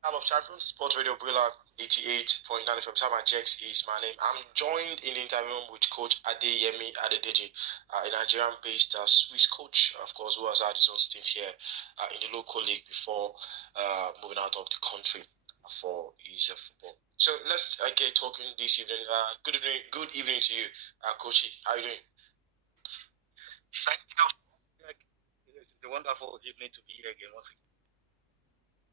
Isle of Champions, Sports Radio Bula 88.9 FM. Sama Jex is my name. I'm joined in the interview room with Coach Adedeji, a Nigerian-based Swiss coach, of course, who has had his own stint here in the local league before moving out of the country for his football. So let's get talking this evening. Good evening to you, Coach. How are you doing? Thank you. It's a wonderful evening to be here again once again.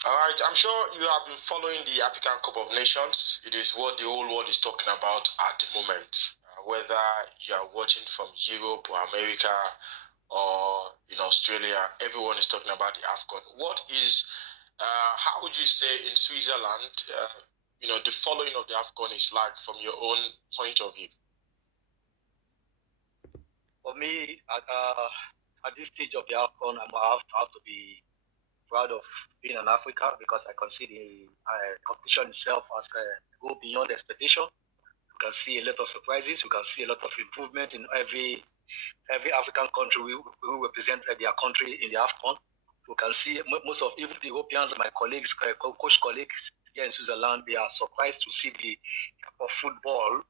All right, I'm sure you have been following the African Cup of Nations. It is what the whole world is talking about at the moment. Whether you are watching from Europe or America or in Australia, everyone is talking about the Afcon. How would you say in Switzerland, the following of the Afcon is like from your own point of view? For me, at this stage of the Afcon, I have to be proud of being an African because I can see the competition itself as go beyond expectation. We can see a lot of surprises. We can see a lot of improvement in every African country who represent their country in the Afcon. We can see most of even the Europeans, my colleagues, coach colleagues here in Switzerland, they are surprised to see the type of football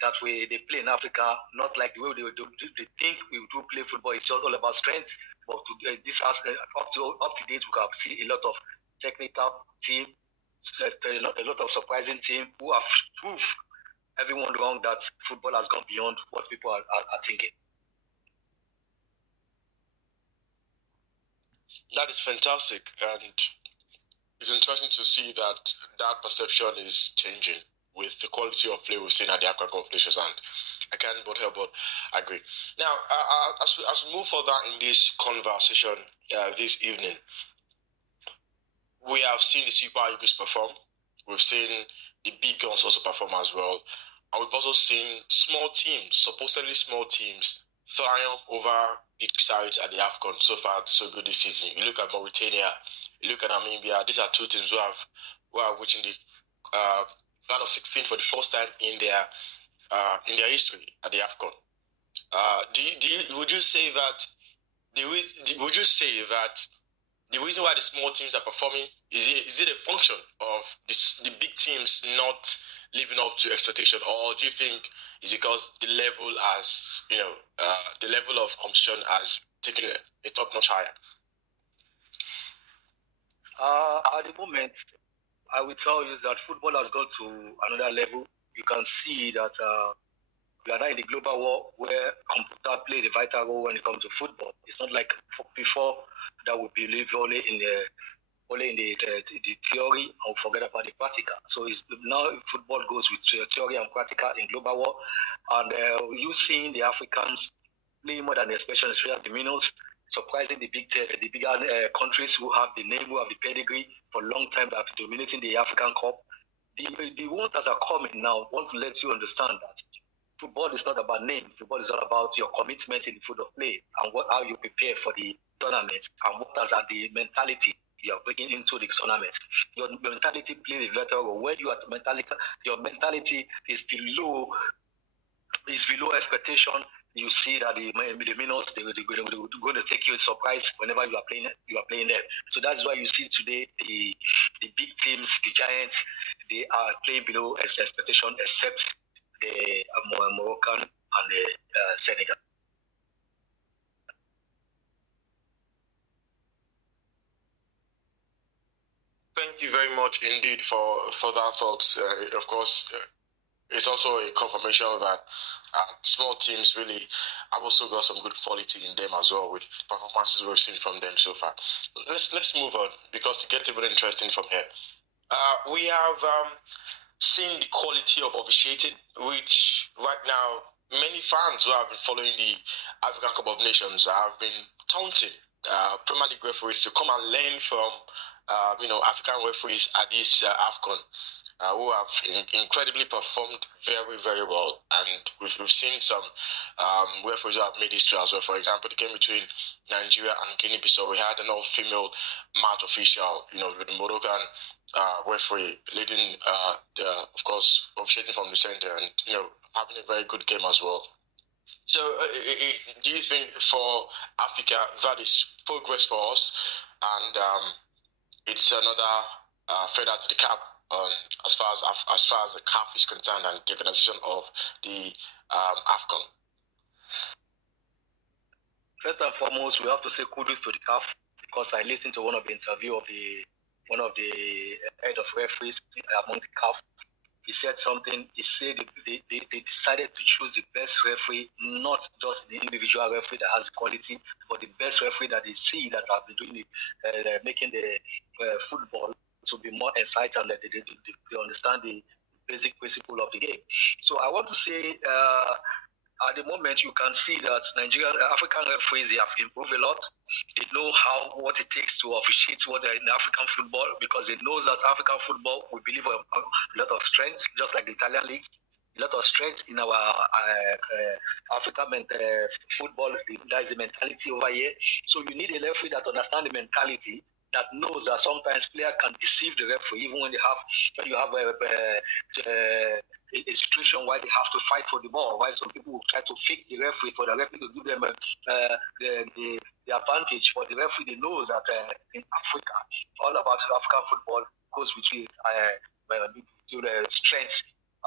that way they play in Africa, not like the way they think we do play football. It's just all about strength. But up to date, we can see a lot of technical team, a lot of surprising team who have proved everyone wrong that football has gone beyond what people are thinking. That is fantastic, and it's interesting to see that perception is changing with the quality of play we've seen at the Afcon Cup of Nations, and I can't but help but agree. Now, as we move further in this conversation this evening, we have seen the Super Eagles perform. We've seen the big guns also perform as well, and we've also seen supposedly small teams, triumph over big sides at the Afcon. So far, so good this season. You look at Mauritania, you look at Namibia. These are two teams who are reaching the round of 16 for the first time in their history at the Afcon. Would you say that the reason why the small teams are performing is it a function of the big teams not living up to expectation, or do you think it's because the level of competition has taken a top notch higher? At the moment, I will tell you that football has gone to another level. You can see that we are now in the global war where computer play the vital role when it comes to football. It's not like before that we believe only in the theory and forget about the practical. So it's now football goes with theory and practical in global war, and you seeing the Africans play more than especially the minnows, surprising the bigger countries who have the name, who have the pedigree for a long time that have been dominating the African Cup. The ones that are coming now want to let you understand that football is not about name. Football is all about your commitment in the field of play and how you prepare for the tournament and what are the mentality you are bringing into the tournament. Your mentality plays a vital role. When you are your mentality is below expectation. You see that the minnows they're going to take you a surprise whenever you are playing them. So that's why you see today the big teams, the giants, they are playing below expectation, except the Moroccan and the Senegal. Thank you very much indeed for that thoughts. Of course, it's also a confirmation that small teams really have also got some good quality in them as well, with performances we've seen from them so far. Let's move on because it gets even interesting from here. We have seen the quality of officiating, which right now many fans who have been following the African Cup of Nations have been taunting Premier League referees to come and learn from African referees at this Afcon. Who have incredibly performed very, very well. And we've seen some referees who have made history as well. For example, the game between Nigeria and Guinea-Bissau, we had an all-female match official, with the Moroccan referee leading, of course, officiating from the center and, having a very good game as well. So, do you think for Africa that is progress for us, and it's another feather to the cap as far as the CAF is concerned and the organization of the Afcon? First and foremost, we have to say kudos to the CAF, because I listened to one of the interview of one of the head of referees among the CAF. He said something. He said they decided to choose the best referee, not just the individual referee that has quality, but the best referee that they see that have been doing it, making the football to be more exciting, that they understand the basic principle of the game. So I want to say, at the moment, you can see that Nigerian African referees, they have improved a lot. They know what it takes to officiate what in African football, because they know that African football, we believe a lot of strength, just like the Italian league. A lot of strength in our African football. That is the mentality over here. So you need a referee that understands the mentality, that knows that sometimes players can deceive the referee, even when you have a situation where they have to fight for the ball, while some people will try to fake the referee for the referee to give them the advantage. But the referee knows that in Africa, all about African football goes between strength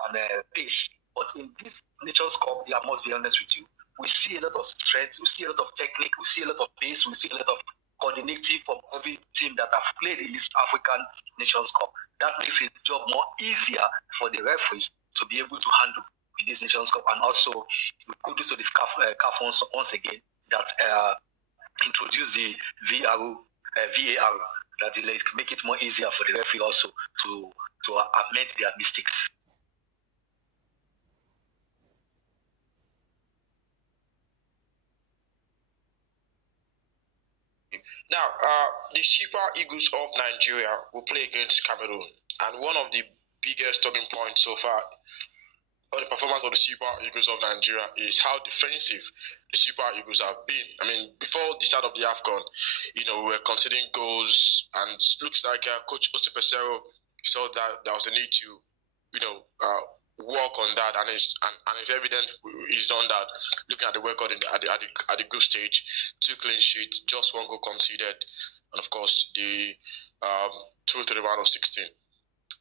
and pace. But in this Nations Cup, I must be honest with you, we see a lot of strength, we see a lot of technique, we see a lot of pace, we see a lot of coordinating from every team that have played in this African Nations Cup. That makes the job more easier for the referees to be able to handle in this Nations Cup. And also, we could do so the CAF once again that introduce the VAR, that they make it more easier for the referee also to amend their mistakes. Now, the Super Eagles of Nigeria will play against Cameroon, and one of the biggest talking points so far on the performance of the Super Eagles of Nigeria is how defensive the Super Eagles have been. I mean, before the start of the Afcon, we were conceding goals, and looks like Coach Osipesero saw that there was a need to, work on that, and it's evident he's done that. Looking at the record at the group stage, 2 clean sheets, just 1 goal conceded, and of course the through to the round of 16.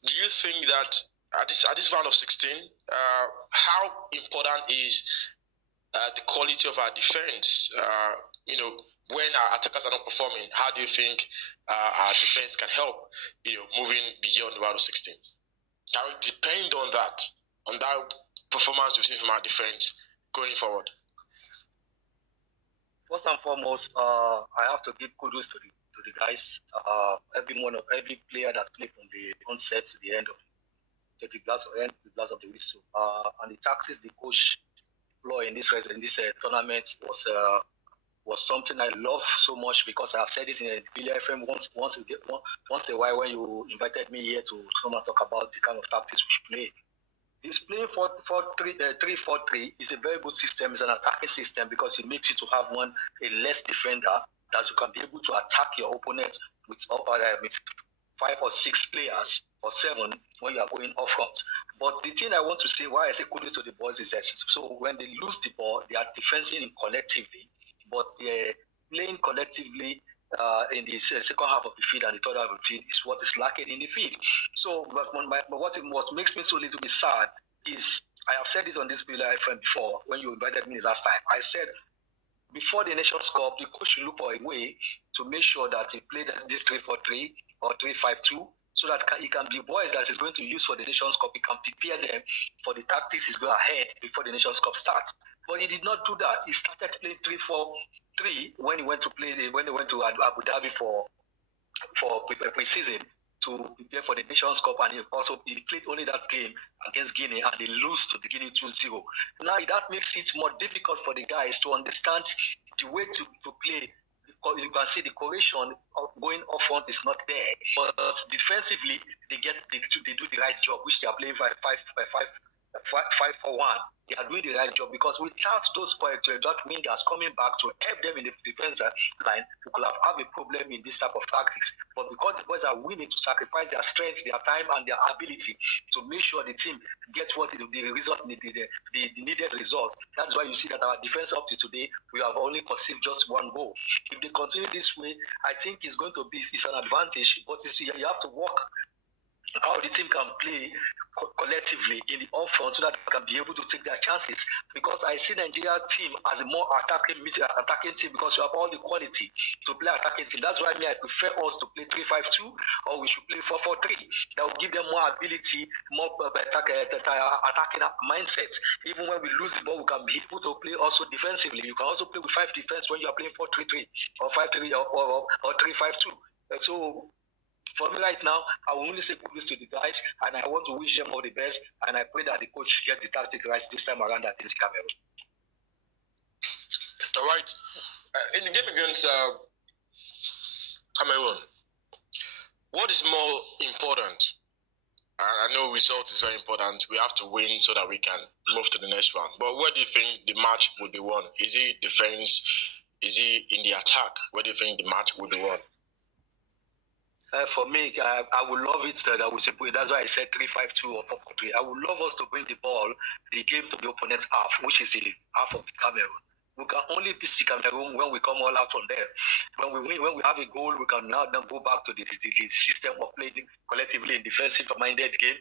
Do you think that at this round of 16, how important is the quality of our defense? When our attackers are not performing, how do you think our defense can help? Moving beyond the round of 16. Can we depend on that performance we've seen from our defense going forward? First and foremost, I have to give kudos to the guys. Every player that played from the onset to the end of the blast of the whistle, and the tactics the coach employed in this tournament was something I love so much, because I've said it in a Billy FM once a while when you invited me here to come and talk about the kind of tactics we play. This playing 3-4-3 is a very good system. It's an attacking system, because it makes you to have a less defender, that you can be able to attack your opponent with 5 or 6 players or 7 when you are going off front. But the thing I want to say, why I say kudos to the boys, is that so when they lose the ball, they are defending collectively, but they're playing collectively in the second half of the field, and the third half of the field is what is lacking in the field. So, what makes me so little bit sad is, I have said this on this Billy FM before, when you invited me the last time. I said, before the Nations Cup, the coach should look for a way to make sure that he played this 3-4-3 or 3-5-2, so that he can be boys that he's going to use for the Nations Cup. He can prepare them for the tactics he's going ahead before the Nations Cup starts. But he did not do that. He started playing 3-4-3 when he went to Abu Dhabi for pre-season to prepare for the Nations Cup, and he played only that game against Guinea, and they lose to the Guinea 2-0. Now that makes it more difficult for the guys to understand the way to play. You can see the cohesion of going off front is not there, but defensively they do the right job, which they are playing 5-4-1. They are doing the right job, because without those wingers coming back to help them in the defense line, we could have a problem in this type of tactics. But because the boys are willing to sacrifice their strength, their time, and their ability to make sure the team gets what the result, the needed results, that's why you see that our defense up to today, we have only conceived just 1 goal. If they continue this way, I think it's an advantage. But you see, you have to work how the team can play collectively in the off front so that they can be able to take their chances. Because I see Nigeria team as a more attacking team because you have all the quality to play attacking team. That's why I prefer us to play 3-5-2 or we should play 4-4-3. That will give them more ability, more attacking mindset. Even when we lose the ball, we can be able to play also defensively. You can also play with 5 defense when you are playing 4-3-3 or 5-3 or 3-5-2. So for me right now, I will only say kudos to the guys, and I want to wish them all the best, and I pray that the coach get the tactic right this time around against Cameroon. All right. In the game against Cameroon, what is more important? I know result is very important. We have to win so that we can move to the next round. But where do you think the match will be won? Is it defense? Is it in the attack? Where do you think the match will be won? For me, I would love it that I would say, that's why I said 3-5-2 or 4-4-3. I would love us to bring the game to the opponent's half, which is the half of the Cameroon. We can only beat the Cameroon when we come all out from there. When we win, when we have a goal, we can now go back to the system of playing collectively in defensive-minded game,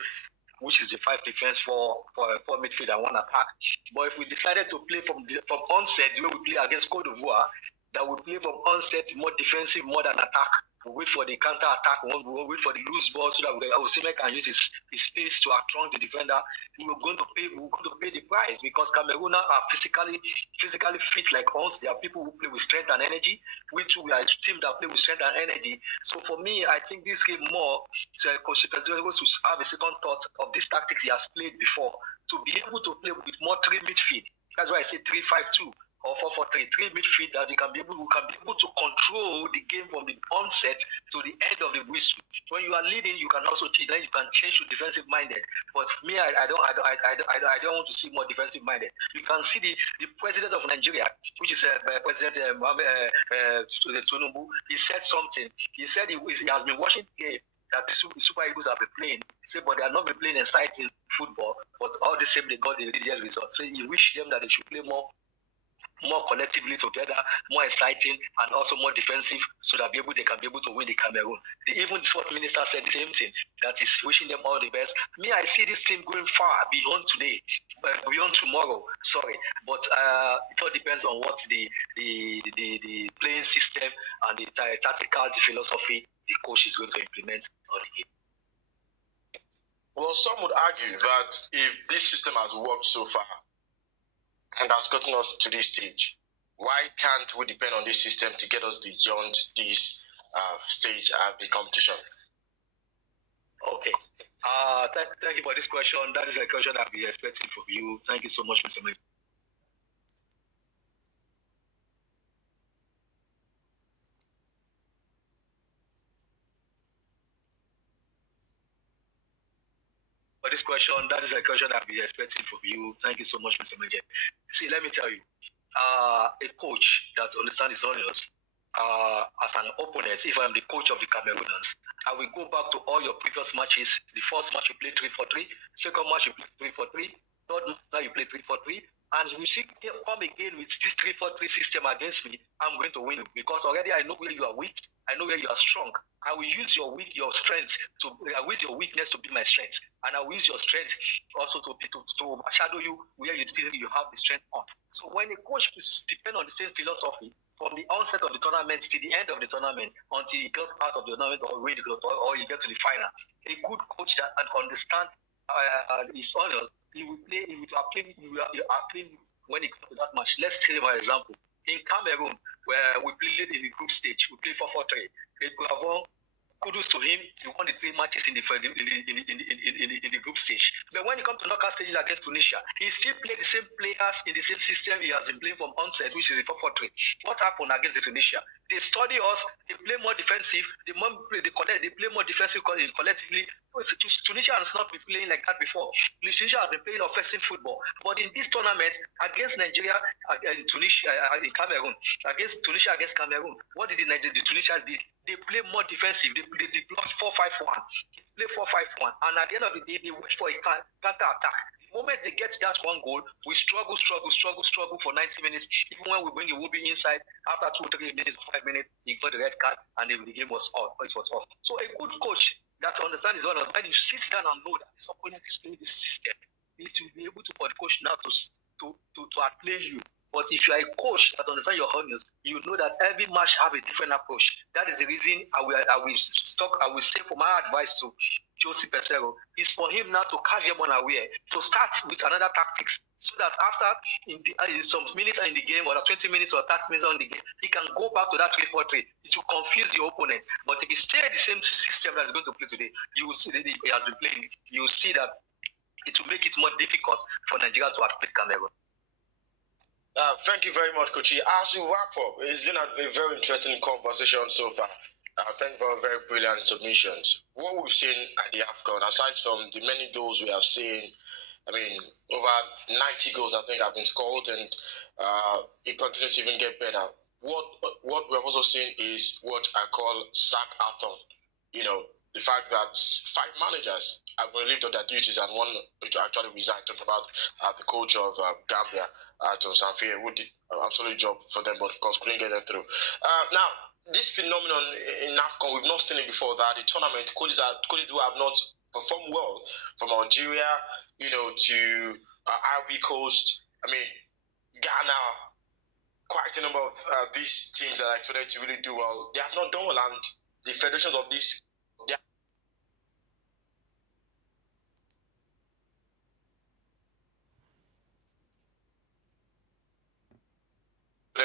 which is the 5 defense for 4 midfield and 1 attack. But if we decided to play from onset, the way we play against Cote d'Ivoire, that we play from onset more defensive more than attack. We wait for the counter attack. We wait for the loose ball so that Osimhen can use his space to attract the defender. We're going to pay the price because Cameroon are physically fit like us. There are people who play with strength and energy. We too are a team that play with strength and energy. So for me, I think this game more, Coach Pedro to have a second thought of this tactics he has played before to be able to play with more 3 midfield. That's why I say 3-5-2. Or 4-4-3 midfield that we can be able to control the game from the onset to the end of the whistle. When you are leading, you can also cheat. Then you can change to defensive minded. But for me, I don't want to see more defensive minded. You can see the president of Nigeria, which is President Tinubu. He said something. He said he has been watching the game that the Super Eagles have been playing. He said, but they are not been playing exciting football. But all the same, they got the real result. So he wished them that they should play more collectively together, more exciting, and also more defensive, so that they can be able to win the Cameroon. Even the sport minister said the same thing, that he's wishing them all the best. Me, I see this team going far beyond today, beyond tomorrow. Sorry, but it all depends on what the playing system and the tactical philosophy the coach is going to implement on the game. Well, some would argue that if this system has worked so far and has gotten us to this stage, why can't we depend on this system to get us beyond this stage of the competition? Okay. Thank you for this question. That is a question I've been expecting from you. Thank you so much, Mr. Mike. For this question, that is a question I've been expecting from you. Thank you so much, Mr. Major. See, let me tell you, a coach that understands his audience, as an opponent, if I'm the coach of the Cameroonians, I will go back to all your previous matches. The first match you played 3-4-3, second match you played 3-4-3, third match now you play 3-4-3, and we see come again with this 3-4-3 system against me, I'm going to win you because already I know where you are weak, I know where you are strong. I will use your strength I will use your weakness to be my strength, and I will use your strength also to shadow you where you see you have the strength on. So when a coach depends on the same philosophy from the onset of the tournament to the end of the tournament until he gets out of the tournament or you get to the final, a good coach that understands his honors, he will play. If you are playing when it comes to that match. Let's take for example in Cameroon where we played in the group stage, we played 4-4-3. Kudos to him. He won the 3 matches in the group stage. But when it comes to knockout stages against Tunisia, he still played the same players in the same system he has been playing from onset, which is the 4-4-3. What happened against Tunisia? They study us. They play more defensive. They play more defensive collectively. Tunisia has not been playing like that before. Tunisia has been playing offensive football. But in this tournament against Nigeria, in Tunisia, in Cameroon, against Tunisia against Cameroon, what did the Tunisians did? They play more defensive. They deploy 4-5-1. They play 4-5-1. And at the end of the day, they wait for a counter attack. The moment they get that one goal, we struggle for 90 minutes. Even when we bring it, we'll be inside. After 2-3 minutes, 5 minutes, he got the red card, and the game was off. It was off. So a good coach That to understand is one of when you sit down and know that this opponent is playing this system, it will be able to for the coach now to outplay you. But if you are a coach that understands your audience, you know that every match have a different approach. That is the reason I will say for my advice to Jose Pesero is for him now to catch them unaware, to start with another tactics, so that after in some minutes in the game, or 20 minutes or 30 minutes on the game, he can go back to that 3-4-3. It will confuse the opponent. But if he stay the same system that is going to play today, you will see that he has been playing. You will see that it will make it more difficult for Nigeria to outplay Cameroon. Thank you very much, Kochi. As we wrap up, it's been a very interesting conversation so far. Thank you for very brilliant submissions. What we've seen at the Afcon, aside from the many goals we have seen, I mean, over 90 goals I think have been scored, and it continues to even get better. What we have also seen is what I call sack-a-thon. You know, the fact that 5 managers have relieved of their duties and one to actually resigned. Talking about the coach of Gambia, Tom Sanfie, who did an absolute job for them, but of course couldn't get them through. Now, this phenomenon in AFCON, we've not seen it before. That the tournament, coaches who have not performed well, from Algeria, to Ivory Coast. I mean, Ghana, quite a number of these teams that are expected to really do well, they have not done well, and the federations of these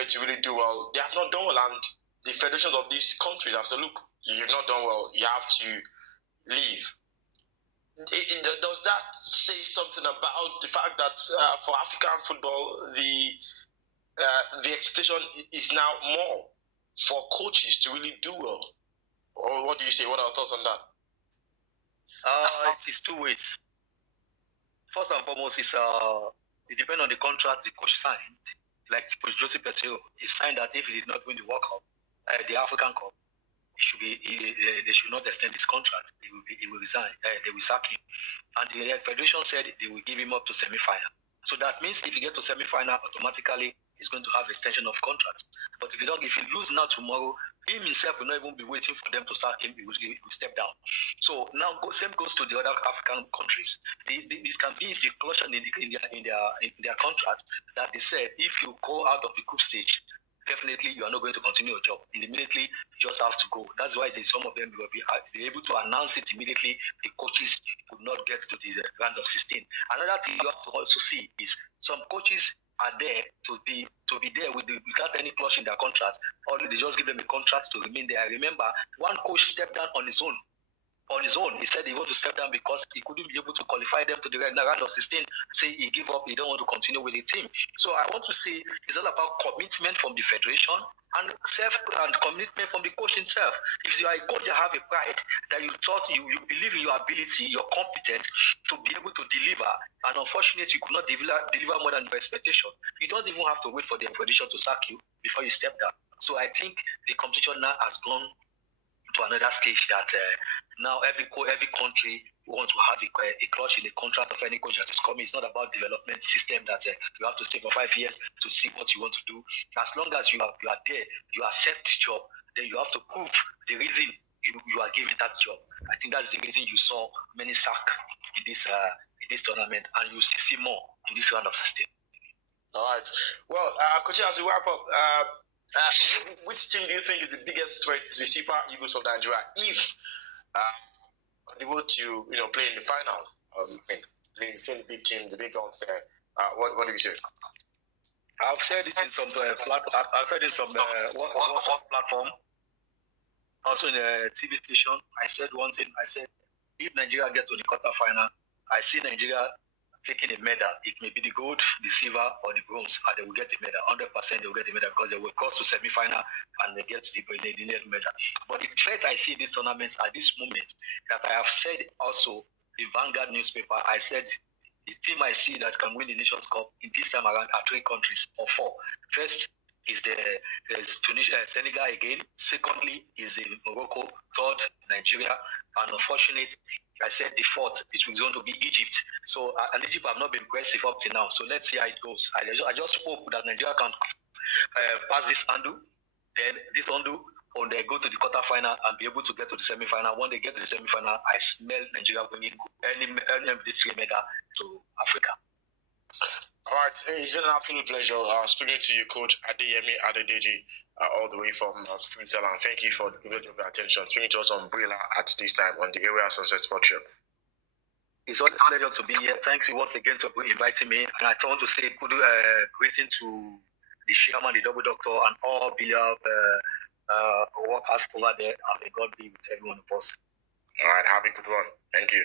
to really do well, they have not done well, and the federations of these countries have said, look, you've not done well, you have to leave. Does that say something about the fact that for African football, the expectation is now more for coaches to really do well? Or what do you say? What are your thoughts on that? It is 2 ways. First and foremost, it depends on the contract the coach signed. Like Coach Jose Pesero, he signed that if he did not win the World Cup, the African Cup, they should not extend his contract. He will resign. They will sack him. And the federation said they will give him up to semi-final. So that means if you get to semi-final, automatically he's going to have extension of contract. But if you lose now tomorrow, him himself will not even be waiting for them to sack him. He will step down. So now same goes to the other African countries. This can be the clause in their contract that they said if you go out of the group stage, definitely you are not going to continue your job. Immediately, you just have to go. That's why some of them will be able to announce it immediately. The coaches could not get to the round of 16. Another thing you have to also see is some coaches are there to be there without any clause in their contract, or they just give them a contract to remain there. I remember one coach stepped down on his own. He said he wanted to step down because he couldn't be able to qualify them to the round of 16. Say he gave up, he don't want to continue with the team. So I want to say it's all about commitment from the federation and commitment from the coach himself. If you are a coach, you have a pride that you thought you believe in your ability, you're competent to be able to deliver. And unfortunately, you could not deliver more than your expectation. You don't even have to wait for the federation to sack you before you step down. So I think the competition now has gone to another stage that now every country wants to have a clause in the contract of any coach that is coming. It's not about development system that you have to stay for 5 years to see what you want to do. As long as you are there, you accept the job, then you have to prove the reason you are given that job. I think that's the reason you saw many sack in this tournament, and you see more in this round of 16. All right. Well, Coach, as we wrap up, which team do you think is the biggest threat to the Super Eagles of Nigeria if they were to play in the final? The same big team, the big guns there. What do you say? I've said it in some I've said it in some WhatsApp platform, also in a TV station. I said one thing. I said if Nigeria get to the quarterfinal, I see Nigeria taking a medal. It may be the gold, the silver, or the bronze, and they will get a medal. 100% they will get a medal because they will cross to semi-final and they get the medal. But the threat I see in this tournament at this moment, that I have said also in Vanguard newspaper, I said the team I see that can win the Nations Cup in this time around are 3 countries or 4. First is there's Tunisia, Senegal again. Secondly is Morocco. Third, Nigeria. And unfortunately, I said the fourth is going to be Egypt. So and Egypt have not been impressive up to now. So let's see how it goes. I just hope that Nigeria can pass this undo. Then this undo when they go to the quarterfinal and be able to get to the semi-final. When they get to the semi-final, I smell Nigeria winning any this medal to Africa. All right, it's been an absolute pleasure speaking to you, Coach Adedeji, all the way from Switzerland. Thank you for the privilege of your attention. Speaking to us on Brilla at this time on the Area Sunset Sports Show. It's always a pleasure to be here. Thanks once again for inviting me. And I want to say good greeting to the chairman, the double doctor, and all beloved workers over there. As a God be with every one of us. All right, have a good one. Thank you.